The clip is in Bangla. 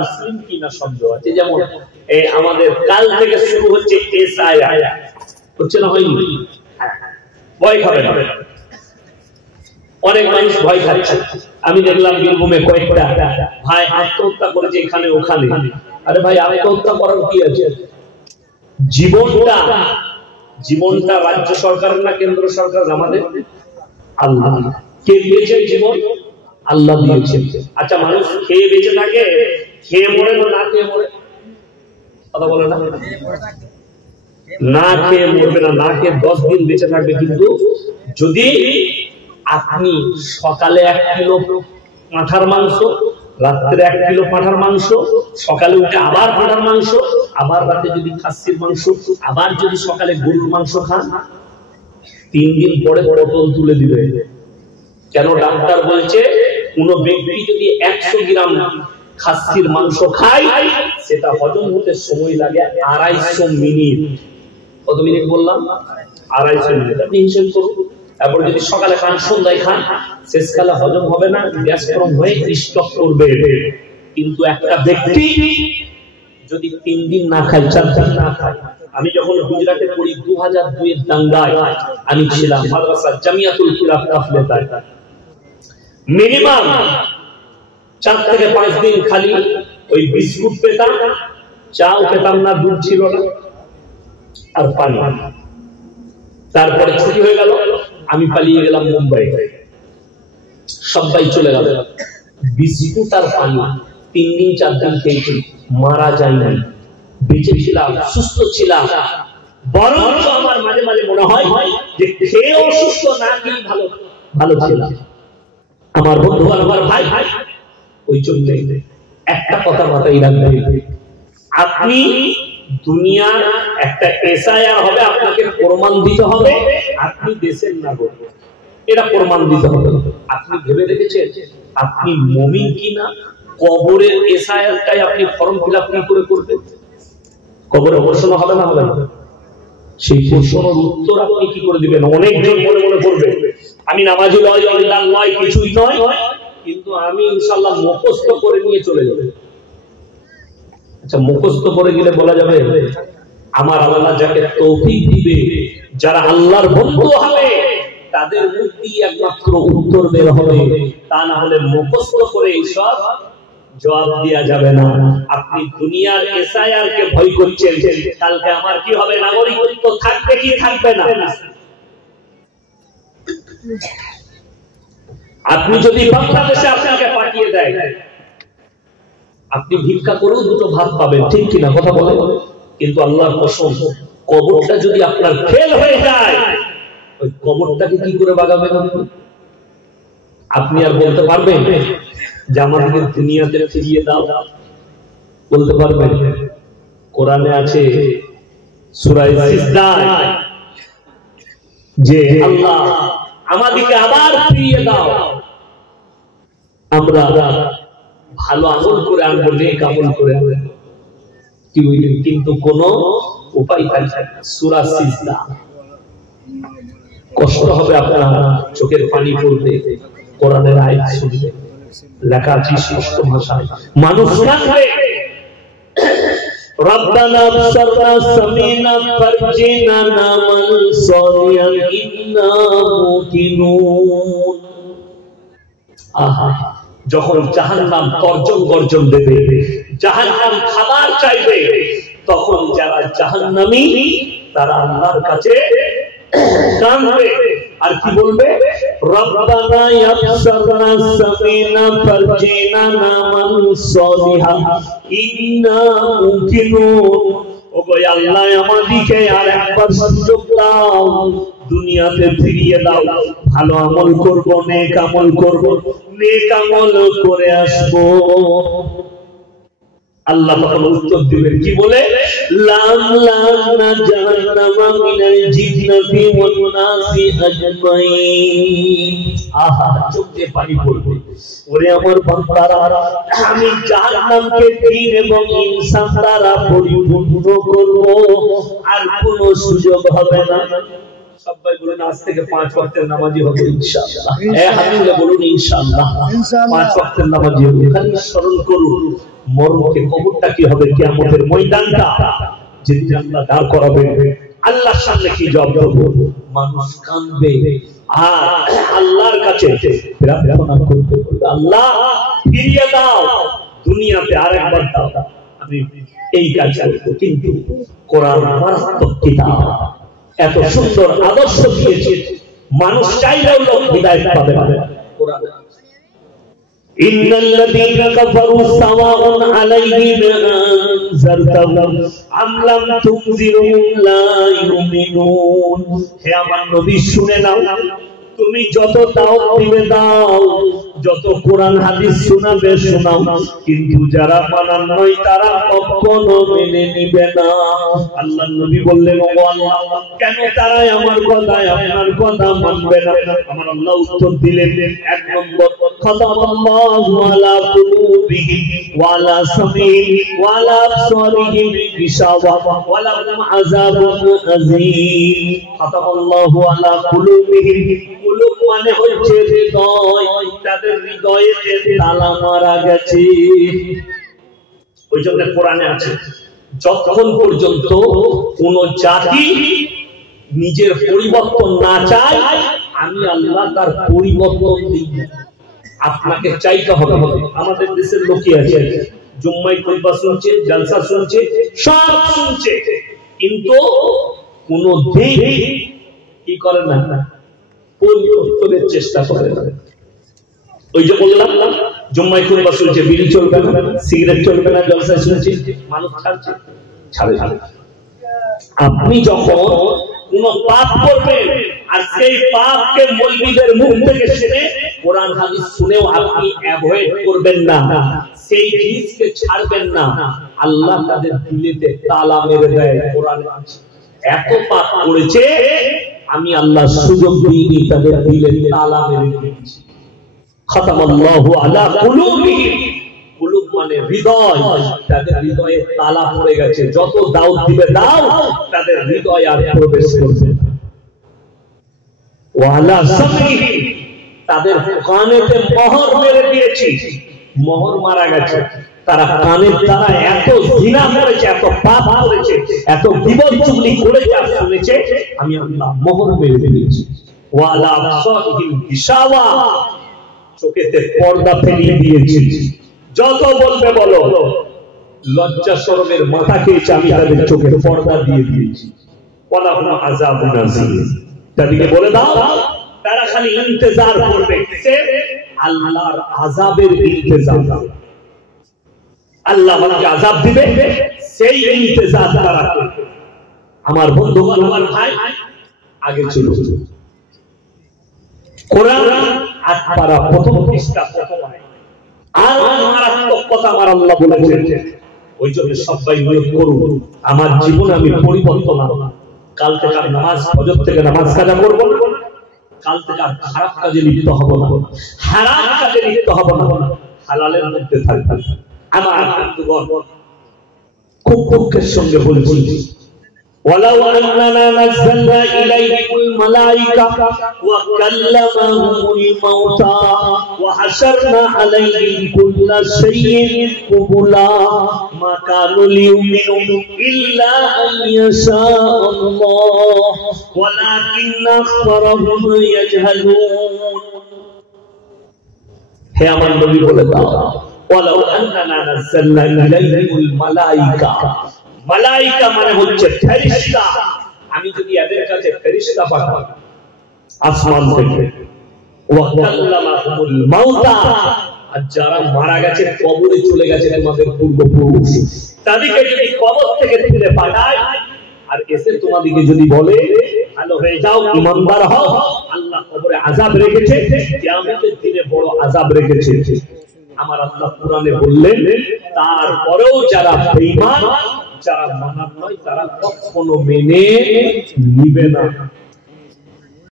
মুসলিম কিনা সন্দেহ আছে। যেমন এই আমাদের কাল থেকে শুরু হচ্ছে এসআইআর, হচ্ছে না, হয়নি? ভয় খাবে না, অনেক মানুষ ভয় খাচ্ছে। আমি দেখলাম বীরভূমে কয়েকটা ভাই আত্মহত্যা করেছে এখানে ওখানে। আরে ভাই, আত্মহত্যা করার কি আছে? জীবনটা রাজ্য সরকার না কেন্দ্র সরকার? আমাদের আল্লাহ। কে দিয়েছে জীবন? আল্লাহ দিয়েছে। আচ্ছা, মানুষ খেয়ে বেঁচে থাকে, খেয়ে মরে না খেয়ে মরে? কথা বলে না, না খেয়ে মরবে না, না খেয়ে 10 দিন বেঁচে থাকবে। কিন্তু যদি আপনি সকালে 1 কিলো পাঁঠার মাংস, রাত্রে 1 কিলো পাঁঠার মাংস, সকালে উঠে আবার পাঁঠার মাংস, আবার রাতে যদি খাসির মাংস, আবার যদি সকালে গরুর মাংস খান, 3 দিন পরে পটল তুলে দিবে। কেন? ডাক্তার বলছে কোন ব্যক্তি যদি 100 গ্রাম খাসির মাংস খায়, সেটা হজম হতে সময় লাগে 250 মিনিট। কত মিনিট বললাম? 250 মিনিট। আপনি হিসেব করুন। তারপর যদি সকালে খান, সন্ধ্যায় খান, শেষকালে হজম হবে না, গ্যাস ফর্ম হয়ে স্টক করবে। কিন্তু একটা ব্যক্তি যদি 3 দিন না খায়, 4 দিন না খায়। আমি যখন গুজরাটে পড়ি 2002 এর দাঙ্গায় আমি ছিলাম মাদ্রাসা জামিয়াতুল কিরাত কাফলেতায়। মিনিমাম 4 থেকে 5 দিন খালি ওই বিস্কুট পেতাম, চাও পেতাম না, দুধ ছিল না, আর পানি। তারপরে ছুটি হয়ে গেল, আমি পালিয়ে গেলাম মুম্বাই। সবাই চলে গেল, বিস্কুট আর পানি 3 দিন 4 দিন খেয়েছি, মারা যায় নাই, বেঁচে ছিলাম, সুস্থ ছিলাম। বরঞ্চ আমার মাঝে মাঝে মনে হয় যে খেয়ে অসুস্থ না খেয়ে ভালো ছিলাম। আমার বন্ধু, আমার ভাই, ওই জন্য একটা কথা মাথায় রাখবেন, আপনি দুনিয়ার একটা এসআইআর হবে, আপনাকে প্রমাণ দিতে হবে আপনি দেশের নাগরিক, এটা প্রমাণ দিতে হবে। আপনি ভেবে দেখেছেন আপনি মুমিন কিনা? কবরের এসআইআরটাই আপনি ফর্ম ফিল আপ করে করবেন। কবরে প্রশ্ন হবে না, হবে না? সেই প্রশ্নের উত্তর আপনি কি করে দিবেন? অনেকজন মনে মনে করবে আমি নামাজি নয়, ইমানদার নয়, কিছুই নয়, কিন্তু আমি ইনশাআল্লাহ মুখস্থ করে নিয়ে চলে যাব। আচ্ছা, মুখস্থ করে গেলে বলা যাবে? আমার আল্লাহ যাকে তৌফিক দিবে, যারা আল্লাহর বন্ধু হবে, তাদের মুখ দিয়ে একমাত্র উত্তর বের হবে। তা না হলে মুখস্থ করে এইসব জবাব দেওয়া যাবে না। আপনি দুনিয়ার এসআইআর কে ভয় করছেন, কালকে আমার কি হবে? নাগরিকত্ব থাকবে কি থাকবে না? আপনি যদি বাংলাদেশে আপনাকে পাঠিয়ে দেয়, আপনি ভিক্ষা করেও 2 ভাত পাবেন, ঠিক কিনা? কথা বলে। কিন্তু আল্লাহর কসম, কবরটা যদি আপনার ফেল হয়ে যায়, ওই কবরটাকে কি করে বাগাবেন? আপনি আর বলতে পারবেন যে আমাদেরকে দুনিয়াতে ফিরিয়ে দাও? বলতে পারবেন? কোরআনে আছে সূরা সিজদায় যে আল্লাহ আমাদেরকে আবার ফিরিয়ে দাও, আমরা ভালো আমল করে আনবো, নেক আমল করে আনবো। কি বললেন? কিন্তু কোন উপায় থাকছে না। সূরা সিজদা, কষ্ট হবে আপনার, চোখের পানি পড়বে, কোরআনের আয়াত শুনবে, লেখা আছে স্পষ্ট ভাষায়, মানুষ কাঁদবে, রব্বানা আবসারনা সামিনা ফারজিনা নামান সালিহান ইন্না মুকিনুন। আহা, যখন জাহান্নাম তর্জন গর্জন দেবে, জাহান্নাম খাবার চাইবে, তখন যারা জাহান্নামী তারা আল্লাহর কাছে কাঁদবে আর কি বলবে? রব্বানা ইয়াবসারনা সামিনা ফারজিনা নামান সালিহা ইন্না মুকিনুন। ওগো আল্লাহ, আমাদেরকে আর একবার সুযোগ দাও, দুনিয়াতে ফিরিয়ে দাও, ভালো আমল করব, নেক আমল করব, নেক আমল করে আসবো। আল্লাহ তখন উত্তর দিবেন কি বলে? লাম লানা জাহান্নামা মিনাল জিন্নাতি ওয়ান নাসি আজমাইন। আহা, চোখে পানি পড়বে। ওরে আমার বান্দারা, আমি জাহান্নামকে জিন এবং ইনসান দ্বারা পরিপূর্ণ করব, আর কোনো সুযোগ হবে না। সবাই বলুন আজ থেকে 5 ওয়াক্তের নামাজি হবে ইনশাআল্লাহ। হাত তুলে বলুন ইনশাআল্লাহ 5 ওয়াক্তের নামাজি হবে। খালি স্মরণ করুন, মরণকে কবরটা কি হবে, কিয়ামতের ময়দানটা যেদিন আল্লাহ দাঁড় করাবেন, আল্লাহর সামনে কি জবাব দেব? মানুষ কাঁদবে আর আল্লাহর কাছে প্রার্থনা করতে করবে, আল্লাহ ফিরিয়ে দাও, দুনিয়াতে আরেকবার দাও, আমি এই কাজ করব। কিন্তু কোরআন মারাত্মক কিতাব, এত সুন্দর আদর্শ দিয়েছে, মানুষ চাইলেও লোক হিদায়াত পাবে না। কোরআন ইন্নাল্লাযীনা কাফারু সাওয়াউন আলাইহিম আনজারতাহুম আম লাম তুনজিরহুম লা ইউমিনুন। হে আমার নবী শুনে নাও, তুমি যত দাওয়াত দিবে দাও, যত কোরআন হাদিস শোনাবে শোনাও, কিন্তু যারা মানার নয় তারা কখনো মেনে নিবে না। আল্লাহর নবী বললেন, ও আল্লাহ, কেন তারা আমার কথা আপনার কথা মানবে না? আমার আল্লাহ উত্তর দিলেন, এক নম্বর, খাতামাল্লাহু আলা কুলুবিহিম ওয়া আলা সামিহিম ওয়া আলা আবসারিহিম গিশাওয়া ওয়া লাহুম আযাবুন আযীম। খাতামাল্লাহু আলা কুলুবিহিম, কুলুব মানে হচ্ছে হৃদয়, তাদের হৃদয়েতে তালা মারা গেছে। ওই জন্য কোরআনে আছে, যতক্ষণ পর্যন্ত কোন জাতি নিজের পরিবর্তন না চায়, আমি আল্লাহ তার পরিবর্তন দিই না। আপনাকে চাইতে হবে। আমাদের দেশের লোকই আছে, জুম্মায় খুতবা শুনছে, জলসা শুনছে, সব শুনছে, কিন্তু কোন দিন কি করে না, পরিবর্তনের চেষ্টা করে না। ওই যে বললাম, জুম্মায় খুতবা শুনছে, বিড়ি চলবে না, সিগারেট চলবে না, জলসা শুনছে, মানুষ ছাড়ে। আপনি যখন কোন পাপ করবেন আর সেই পাপকে মৌলবীদের মুখ থেকে শুনে, কোরআন হাদিস শুনেও আপনি অ্যাভয়েড করবেন না, সেই জিনিসকে ছাড়বেন না, আল্লাহ তাদের দিলেতে তালা মেরে দেয়। কোরআনে আছে, এত পাপ করেছে আমি আল্লাহ সুযোগ দিইনি, তাদের দিলে তালা মেরে দিয়েছি। খাতামাল্লাহু আলা কুলুবিহিম, কুলুব মানে হৃদয়, তাদের হৃদয়ে তালা পড়ে গেছে, যত দাওয়াত দিবে দাও, তাদের হৃদয় আর প্রবেশ করবে না। ওয়া আলা সামিহিম, তাদের কানেতে মোহর মেরে দিয়েছি, মোহর মারা গেছে, তারা কানের দ্বারা এত জিনা করেছে, এত পাপ করেছে, এত বিপদ চুগলি করেছে আর শুনেছে, আমি আল্লাহ মোহর মেরে দিয়েছি। ওয়া আলা আবসারিহিম গিশাওয়া, চোখেতে পর্দা ফেলিয়ে দিয়েছি। যত বলবে বলো, লজ্জা শরমের মাথা খেয়েছে, আমি তাদের চোখে পর্দা দিয়ে দিয়েছি। ওয়া লাহুম আযাবুন আযীম, তাদেরকে বলে দাও, তারা খালি ইন্তজার করবে, আল্লাহর আযাবের ইন্তজার। আল্লাহ আমাকে আযাব দিবে, সেই ইন্তজার তারা করবে। আমার বন্ধুগণ, আমার ভাই, আগে চলো, কোরআন ৮ পারা প্রথম পৃষ্ঠা প্রথম আয়াত। আর মারাত্মক কথা আমার আল্লাহ বলেছেন, ওই জন্য সবাই নিয়ত করুন, আমার জীবনে আমি পরিবর্তন আনব। কাল থেকে আর নামাজ, ফজর থেকে নামাজ কাজা করব না, কাল থেকে আর খারাপ কাজে লিপ্ত হব না, হারাম কাজে লিপ্ত হব না, হালালের মধ্যে থাকব। আমার বন্ধুগণ, খুব দুঃখের সঙ্গে বলছি, ওয়ালাউ আন্নানা নাযালনা ইলাইহিমুল মালায়েকা ওয়া কাল্লামাহুমুল মাউতা ওয়া হাশারনা আলাইহিম কুল্লা শাইইন কুবুলা মা কানু লিউমিনু ইল্লা আন ইয়াশাআল্লাহ ওয়ালাকিন্না আকসারাহুম ইয়াজহালুন। হে আমার নবী বলে দাও, ওয়ালাউ আন্নানা নাযালনা ইলাইহিমুল মালায়েকা, মালায়েকা মানে হচ্ছে ফেরেশতা, আমি যদি এদের কাছে ফেরেশতা পাঠাই আসমান থেকে, ওয়া কাল্লামাহুমুল মাউতা, আর যারা মারা গেছে, কবরে চলে গেছে তোমাদের পূর্বপুরুষ, তাদেরকে যদি কবর থেকে তুলে পাঠায় আর এসে তোমাদেরকে যদি বলে ভালো হয়ে যাও, ঈমানদার হও, আল্লাহ কবরে আযাব রেখেছে, কিয়ামতের দিনে বড় আযাব রেখেছে। আমার আল্লাহ কোরআনে বললেন, তারপরেও যারা বেঈমান, যারা মানার নয়, তারা কখনো মেনে নিবে না।